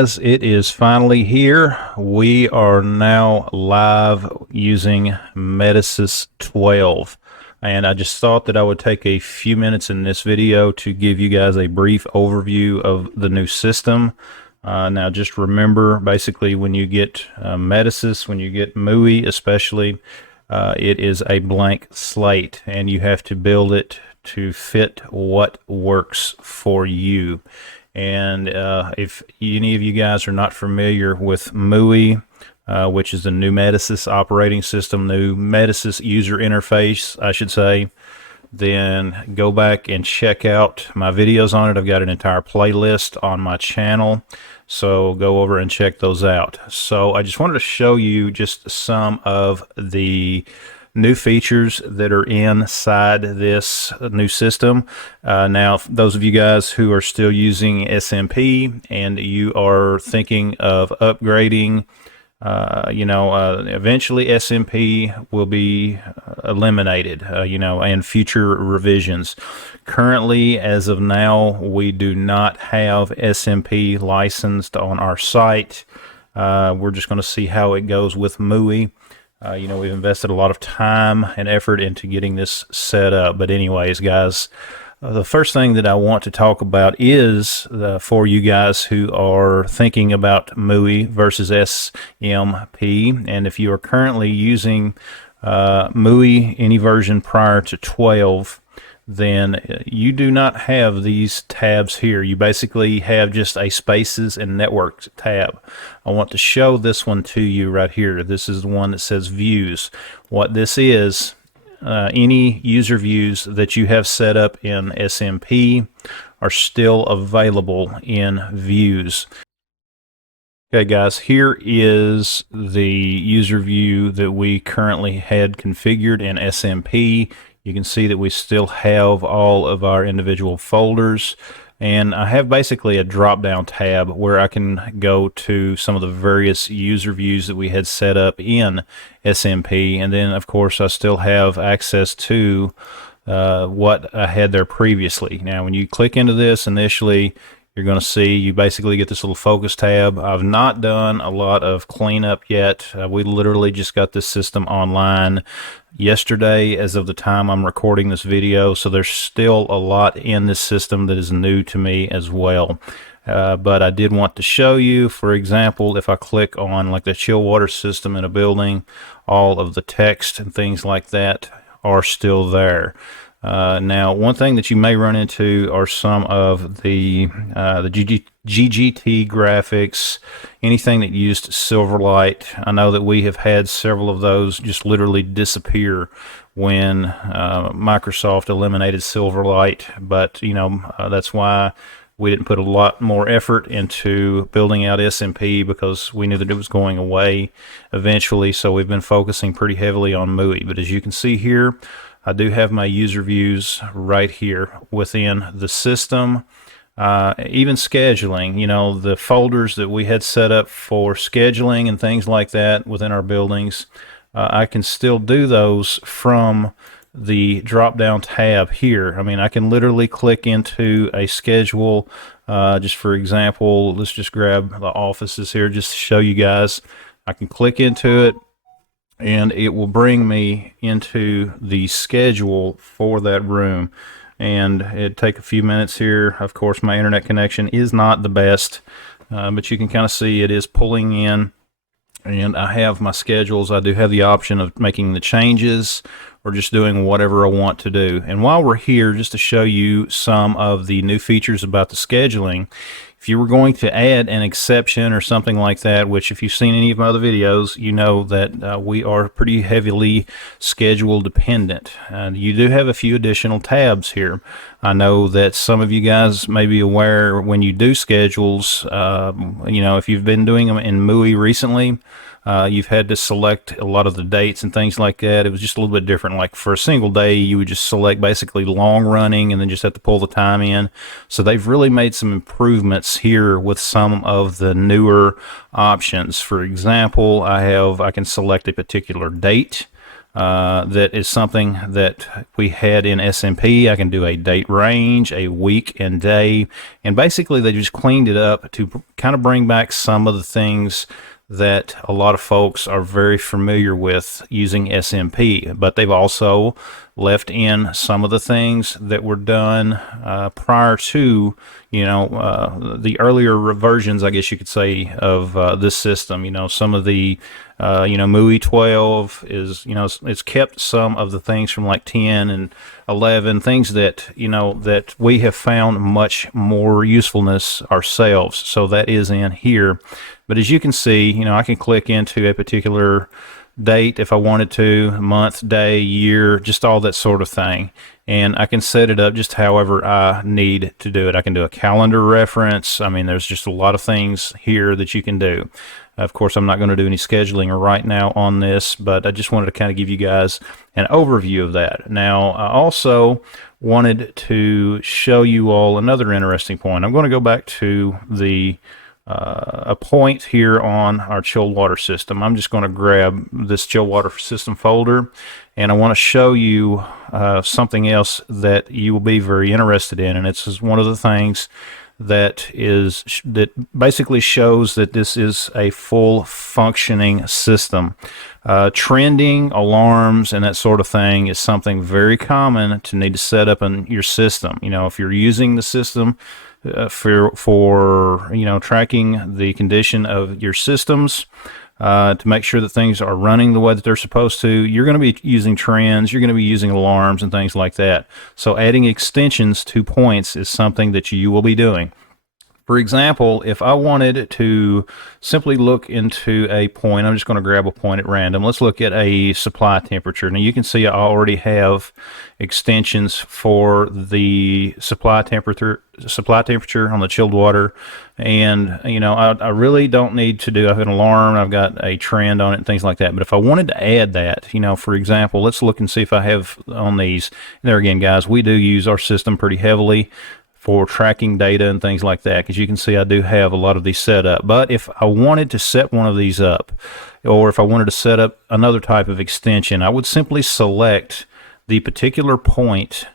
guys, it is finally here. We are now live using Metasys 12. And I just thought that I would take a few minutes in this video to give you guys a brief overview of the new system. Now just remember, basically when you get Metasys, when you get MUI especially, it is a blank slate and you have to build it to fit what works for you. And if any of you guys are not familiar with MUI, which is the new Metasys operating system, new Metasys user interface, I should say, then go back and check out my videos on it. I've got an entire playlist on my channel, so go over and check those out. So I just wanted to show you just some of the new features that are inside this new system. Now, those of you guys who are still using SMP and you are thinking of upgrading, eventually SMP will be eliminated, in future revisions. Currently, as of now, we do not have SMP licensed on our site. We're just going to see how it goes with MUI. We've invested a lot of time and effort into getting this set up. But anyways, guys, the first thing that I want to talk about is for you guys who are thinking about MUI versus SMP. And if you are currently using MUI, any version prior to 12, then you do not have these tabs here. You basically have just a spaces and networks tab. I want to show this one to you right here. This is the one that says views. What this is, any user views that you have set up in SMP are still available in views. Okay guys, here is the user view that we currently had configured in SMP. You can see that we still have all of our individual folders, and I have basically a drop-down tab where I can go to some of the various user views that we had set up in SMP, and then of course I still have access to what I had there previously. Now when you click into this initially, you're going to see you basically get this little focus tab. I've not done a lot of cleanup yet. We literally just got this system online yesterday as of the time I'm recording this video, so there's still a lot in this system that is new to me as well. But I did want to show you, for example, if I click on like the chill water system in a building, all of the text and things like that are still there. Now, one thing that you may run into are some of the GGT graphics, anything that used Silverlight. I know that we have had several of those just literally disappear when Microsoft eliminated Silverlight, but that's why we didn't put a lot more effort into building out SMP, because we knew that it was going away eventually, so we've been focusing pretty heavily on MUI. But as you can see here, I do have my user views right here within the system. Even scheduling, the folders that we had set up for scheduling and things like that within our buildings, I can still do those from the drop-down tab here. I mean, I can literally click into a schedule. Just for example, let's just grab the offices here just to show you guys. I can click into it, and it will bring me into the schedule for that room. And it'd take a few minutes here. Of course, my internet connection is not the best, but you can kind of see it is pulling in, and I have my schedules. I do have the option of making the changes or just doing whatever I want to do. And while we're here, just to show you some of the new features about the scheduling, if you were going to add an exception or something like that, which if you've seen any of my other videos, you know that we are pretty heavily schedule dependent. You do have a few additional tabs here. I know that some of you guys may be aware when you do schedules, if you've been doing them in MUI recently, you've had to select a lot of the dates and things like that. It was just a little bit different. Like for a single day, you would just select basically long running and then just have to pull the time in. So they've really made some improvements here with some of the newer options. For example, I can select a particular date. that is something that we had in SMP. I can do a date range, a week and day, and basically they just cleaned it up to kind of bring back some of the things that a lot of folks are very familiar with using SMP, but they've also left in some of the things that were done prior to, the earlier versions, I guess you could say, of this system. Some of the MUI 12 is, it's kept some of the things from like 10 and 11, things that, that we have found much more usefulness ourselves. So that is in here. But as you can see, I can click into a particular date if I wanted to, month, day, year, just all that sort of thing. And I can set it up just however I need to do it. I can do a calendar reference. I mean, there's just a lot of things here that you can do. Of course, I'm not going to do any scheduling right now on this, but I just wanted to kind of give you guys an overview of that. Now, I also wanted to show you all another interesting point. I'm going to go back to the a point here on our chilled water system. I'm just going to grab this chilled water system folder, and I want to show you something else that you will be very interested in, and it's one of the things that basically shows that this is a full functioning system. Trending, alarms, and that sort of thing is something very common to need to set up in your system. If you're using the system for tracking the condition of your systems, to make sure that things are running the way that they're supposed to, you're going to be using trends, you're going to be using alarms and things like that. So adding extensions to points is something that you will be doing. For example, if I wanted to simply look into a point, I'm just going to grab a point at random. Let's look at a supply temperature. Now you can see I already have extensions for the supply temperature on the chilled water, and I really don't need to do. I have an alarm, I've got a trend on it and things like that. But if I wanted to add that, for example, let's look and see if I have on these. And there again, guys, we do use our system pretty heavily for tracking data and things like that, because you can see I do have a lot of these set up. But if I wanted to set one of these up, or if I wanted to set up another type of extension, I would simply select the particular point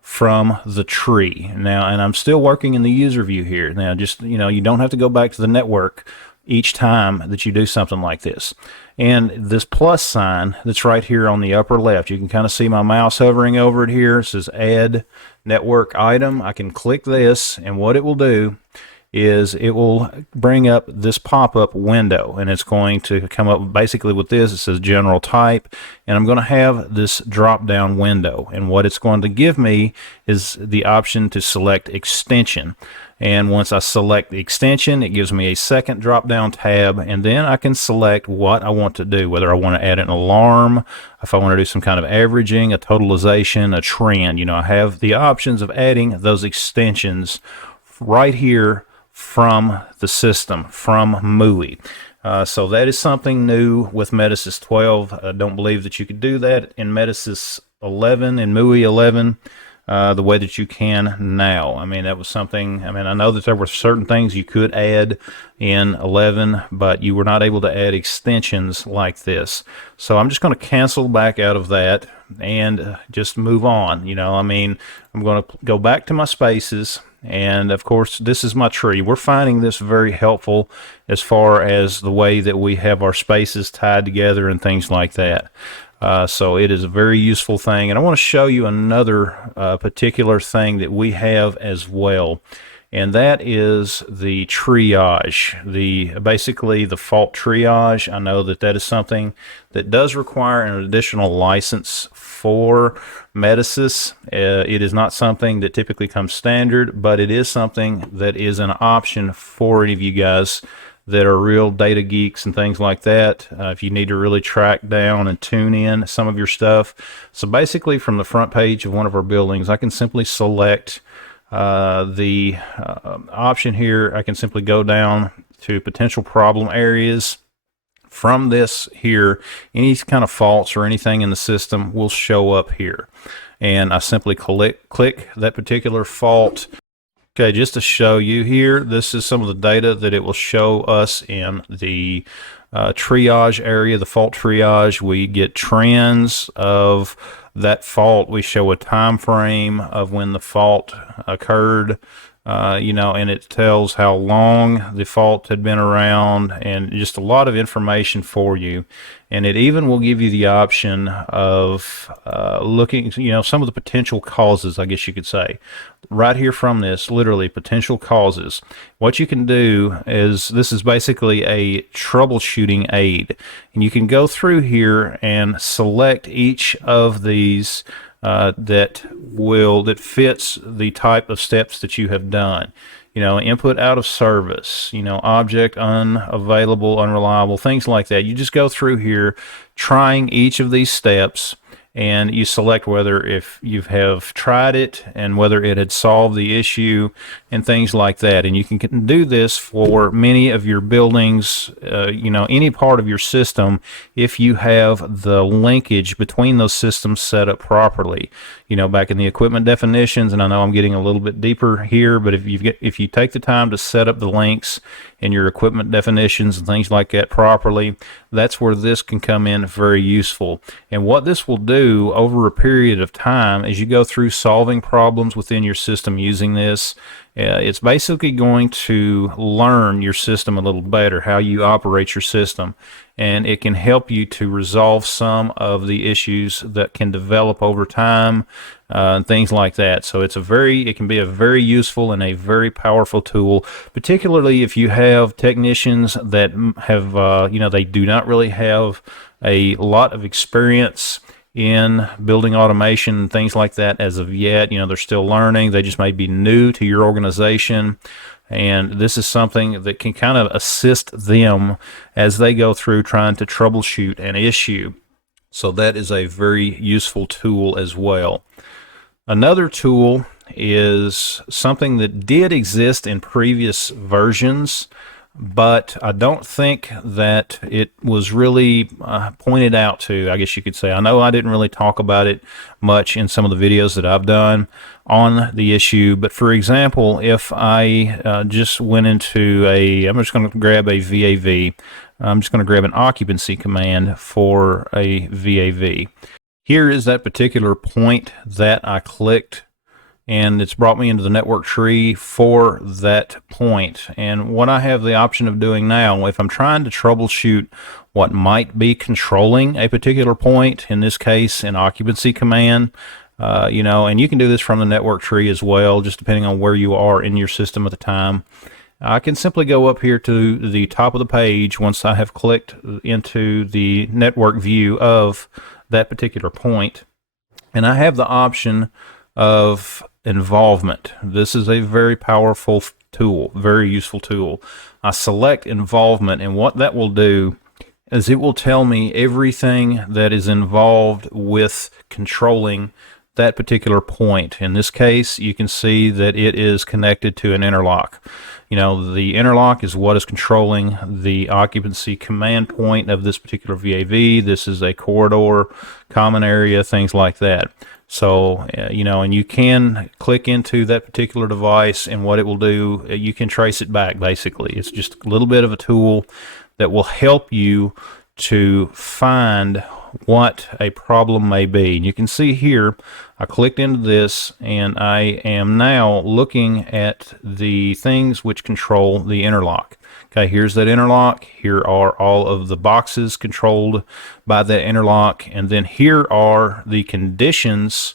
from the tree. Now, and I'm still working in the user view here. Now, just, you don't have to go back to the network each time that you do something like this. And this plus sign that's right here on the upper left, you can kind of see my mouse hovering over it here. It says add network item. I can click this, and what it will do is it will bring up this pop-up window, and it's going to come up basically with this. It says general type, and I'm going to have this drop down window, and what it's going to give me is the option to select extension. And once I select the extension, it gives me a second drop down tab, and then I can select what I want to do, whether I want to add an alarm, if I want to do some kind of averaging, a totalization, a trend. I have the options of adding those extensions right here from the system, from MUI. So that is something new with Metasys 12. I don't believe that you could do that in Metasys 11 and MUI 11 the way that you can now. I mean, that was something, I know that there were certain things you could add in 11, but you were not able to add extensions like this. So I'm just going to cancel back out of that and just move on. I'm going to go back to my spaces. And of course, this is my tree. We're finding this very helpful as far as the way that we have our spaces tied together and things like that. So it is a very useful thing. And I want to show you another particular thing that we have as well. And that is the triage, basically the fault triage. I know that that is something that does require an additional license for Metasys. It is not something that typically comes standard, but it is something that is an option for any of you guys that are real data geeks and things like that. If you need to really track down and tune in some of your stuff. So basically from the front page of one of our buildings, I can simply select the option here. I can simply go down to potential problem areas. From this here, any kind of faults or anything in the system will show up here. And I simply click that particular fault Okay, just to show you here, this is some of the data that it will show us in the triage area, the fault triage. We get trends of that fault. We show a time frame of when the fault occurred, and it tells how long the fault had been around, and just a lot of information for you. And it even will give you the option of looking, some of the potential causes, I guess you could say. Right here from this, literally potential causes. What you can do is, this is basically a troubleshooting aid. And you can go through here and select each of these that fits the type of steps that you have done. Input out of service, object unavailable, unreliable, things like that. You just go through here trying each of these steps, and you select whether if you have tried it and whether it had solved the issue and things like that. And you can do this for many of your buildings, any part of your system, if you have the linkage between those systems set up properly. Back in the equipment definitions, and I know I'm getting a little bit deeper here, but if you take the time to set up the links in your equipment definitions and things like that properly, that's where this can come in very useful. And what this will do over a period of time as you go through solving problems within your system using this, it's basically going to learn your system a little better, how you operate your system, and it can help you to resolve some of the issues that can develop over time, and things like that. So it can be a very useful and a very powerful tool, particularly if you have technicians that have, they do not really have a lot of experience in building automation and things like that as of yet. They're still learning. They just may be new to your organization. And this is something that can kind of assist them as they go through trying to troubleshoot an issue. So that is a very useful tool as well. Another tool is something that did exist in previous versions, but I don't think that it was really pointed out to, I guess you could say. I know I didn't really talk about it much in some of the videos that I've done on the issue, but for example, if I just went into I'm just going to grab a VAV. I'm just going to grab an occupancy command for a VAV. Here is that particular point that I clicked, and it's brought me into the network tree for that point. And what I have the option of doing now, if I'm trying to troubleshoot what might be controlling a particular point, in this case an occupancy command, and you can do this from the network tree as well, just depending on where you are in your system at the time. I can simply go up here to the top of the page once I have clicked into the network view of that particular point, and I have the option of involvement. This is a very powerful tool, very useful tool. I select involvement, and what that will do is it will tell me everything that is involved with controlling that particular point. In this case, you can see that it is connected to an interlock. The interlock is what is controlling the occupancy command point of this particular VAV. This is a corridor, common area, things like that. So, and you can click into that particular device, and what it will do, you can trace it back, basically. It's just a little bit of a tool that will help you to find what a problem may be. And you can see here, I clicked into this, and I am now looking at the things which control the interlock. Okay, here's that interlock. Here are all of the boxes controlled by that interlock, and then here are the conditions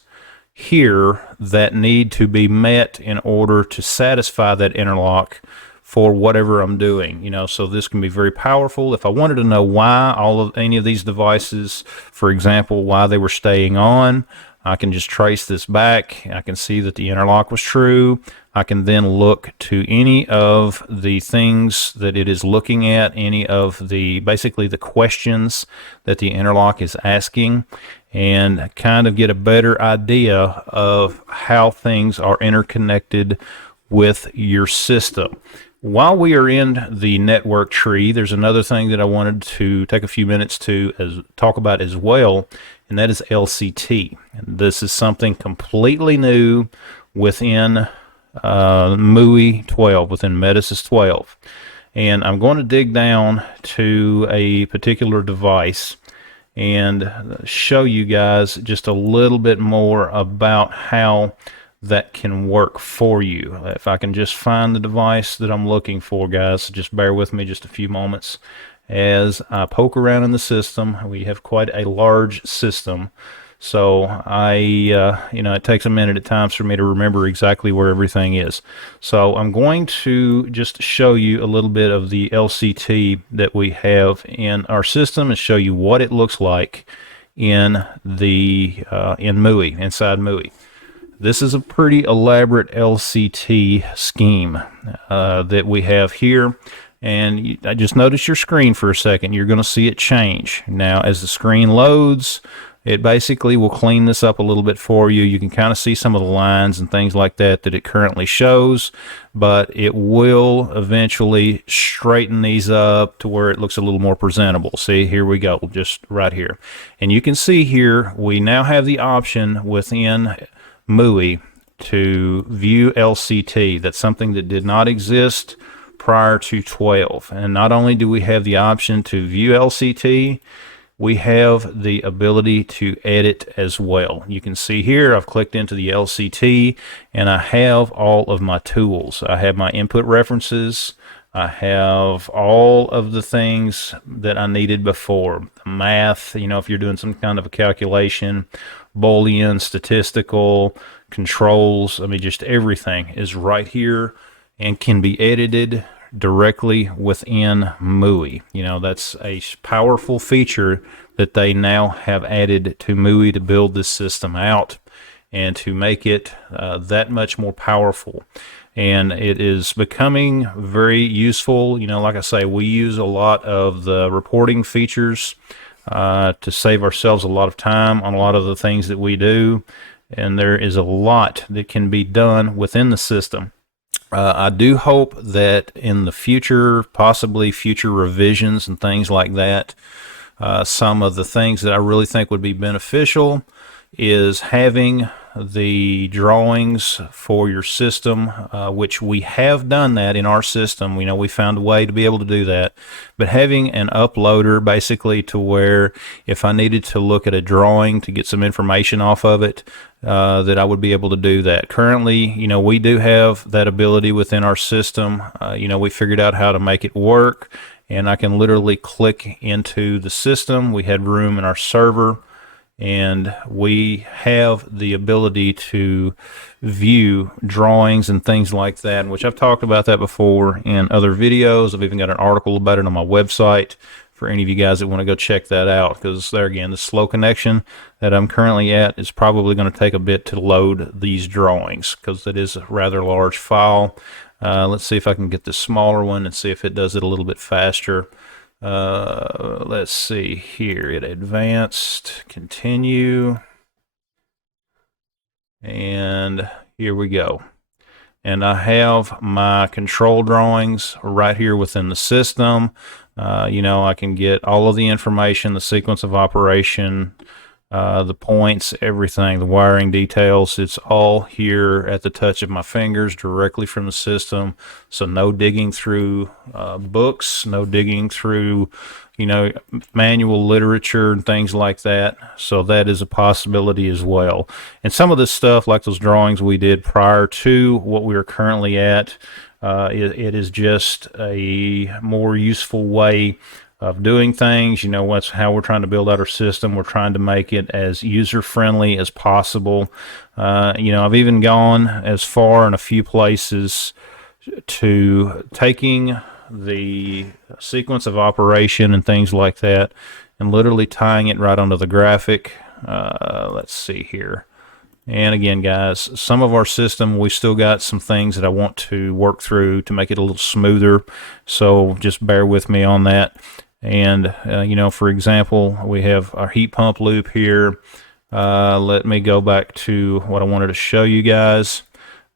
here that need to be met in order to satisfy that interlock for whatever I'm doing. So this can be very powerful. If I wanted to know why any of these devices, for example, why they were staying on, I can just trace this back. I can see that the interlock was true. I can then look to any of the things that it is looking at, any of basically the questions that the interlock is asking, and kind of get a better idea of how things are interconnected with your system. While we are in the network tree, there's another thing that I wanted to take a few minutes to talk about as well, and that is LCT. And this is something completely new within MUI 12, within Metasys 12. And I'm going to dig down to a particular device and show you guys just a little bit more about how that can work for you. If I can just find the device that I'm looking for, guys, just bear with me just a few moments as I poke around in the system. We have quite a large system, so it takes a minute at times for me to remember exactly where everything is. So I'm going to just show you a little bit of the LCT that we have in our system and show you what it looks like in the MUI, inside MUI. This is a pretty elaborate LCT scheme that we have here. And I just noticed your screen for a second. You're going to see it change. Now, as the screen loads, it basically will clean this up a little bit for you. You can kind of see some of the lines and things like that it currently shows, but it will eventually straighten these up to where it looks a little more presentable. See, here we go, just right here. And you can see here, we now have the option within MUI to view LCT. That's something that did not exist prior to 12. And not only do we have the option to view LCT, we have the ability to edit as well. You can see here I've clicked into the LCT and I have all of my tools. I have my input references. I have all of the things that I needed before. Math, if you're doing some kind of a calculation, Boolean, statistical, controls, just everything is right here and can be edited directly within MUI. That's a powerful feature that they now have added to MUI to build this system out and to make it that much more powerful. And it is becoming very useful. Like I say, we use a lot of the reporting features to save ourselves a lot of time on a lot of the things that we do. And there is a lot that can be done within the system. I do hope that in the future, possibly future revisions and things like that, some of the things that I really think would be beneficial is having the drawings for your system, which we have done that in our system. We found a way to be able to do that, but having an uploader basically to where if I needed to look at a drawing to get some information off of it, that I would be able to do that. Currently, we do have that ability within our system. We figured out how to make it work, and I can literally click into the system. We had room in our server, and we have the ability to view drawings and things like that, which I've talked about that before in other videos. I've even got an article about it on my website for any of you guys that want to go check that out, because there again, the slow connection that I'm currently at is probably going to take a bit to load these drawings because it is a rather large file. Let's see if I can get the smaller one and see if it does it a little bit faster. Let's see here, it advanced, continue, and here we go. And I have my control drawings right here within the system. I can get all of the information, the sequence of operation, the points, everything, the wiring details. It's all here at the touch of my fingers directly from the system. So no digging through books, no digging through manual literature and things like that. So that is a possibility as well. And some of this stuff, like those drawings we did prior to what we are currently at, it is just a more useful way of doing things. That's how we're trying to build out our system. We're trying to make it as user-friendly as possible. I've even gone as far in a few places to taking the sequence of operation and things like that and literally tying it right onto the graphic. Let's see here. And again, guys, some of our system, we still got some things that I want to work through to make it a little smoother. So just bear with me on that. And, for example, we have our heat pump loop here. Let me go back to what I wanted to show you guys.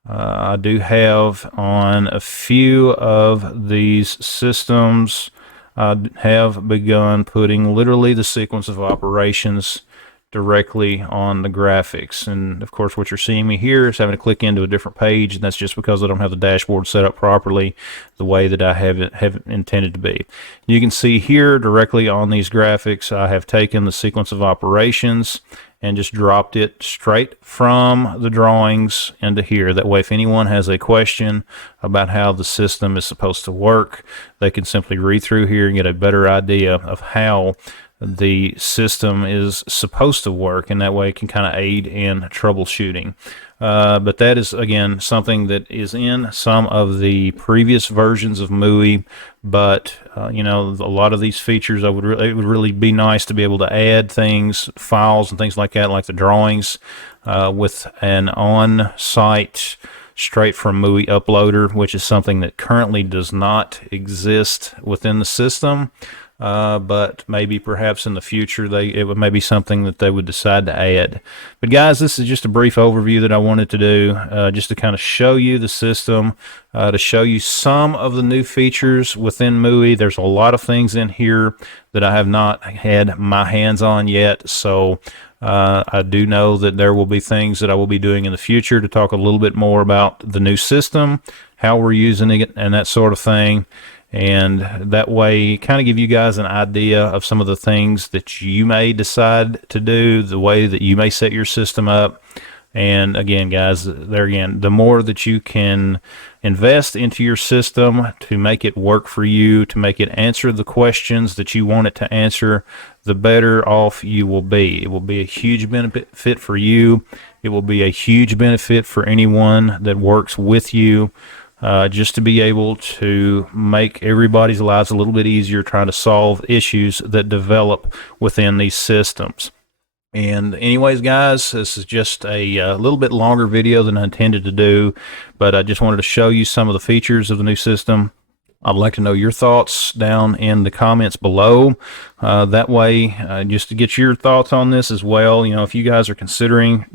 I do have on a few of these systems, I have begun putting literally the sequence of operations directly on the graphics. And of course what you're seeing me here is having to click into a different page, and that's just because I don't have the dashboard set up properly the way that I have it intended to be. You can see here directly on these graphics I have taken the sequence of operations and just dropped it straight from the drawings into here. That way if anyone has a question about how the system is supposed to work, they can simply read through here and get a better idea of how the system is supposed to work, and that way it can kind of aid in troubleshooting. But that is, again, something that is in some of the previous versions of MUI, but you know, a lot of these features it would really be nice to be able to add things, files and things like that, like the drawings, with an on-site straight from MUI uploader, which is something that currently does not exist within the system. But maybe perhaps in the future it may be something that they would decide to add. But guys, this is just a brief overview that I wanted to do, just to kind of show you the system, to show you some of the new features within MUI. There's a lot of things in here that I have not had my hands on yet, so I do know that there will be things that I will be doing in the future to talk a little bit more about the new system, how we're using it, and that sort of thing. And that way kind of give you guys an idea of some of the things that you may decide to do, the way that you may set your system up. And again, guys, the more that you can invest into your system to make it work for you, to make it answer the questions that you want it to answer, the better off you will be. It will be a huge benefit for you. It will be a huge benefit for anyone that works with you. Just to be able to make everybody's lives a little bit easier trying to solve issues that develop within these systems. And anyways, guys, this is just a little bit longer video than I intended to do, but I just wanted to show you some of the features of the new system. I'd like to know your thoughts down in the comments below. That way, just to get your thoughts on this as well, you know, if you guys are considering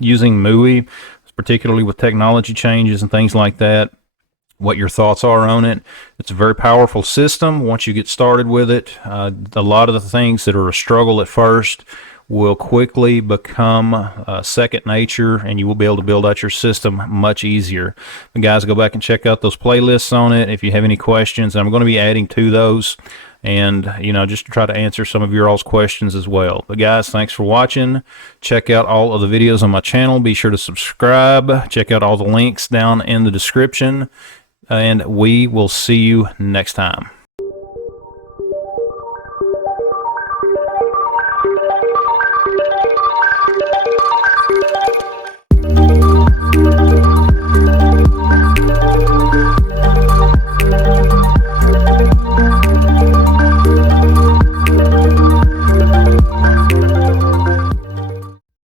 using MUI, particularly with technology changes and things like that, what your thoughts are on it. It's a very powerful system once you get started with it. A lot of the things that are a struggle at first will quickly become second nature, and you will be able to build out your system much easier. But guys, go back and check out those playlists on it if you have any questions. I'm going to be adding to those, and you know, just to try to answer some of your all's questions as well. But guys, thanks for watching. Check out all of the videos on my channel. Be sure to subscribe. Check out all the links down in the description, and we will see you next time.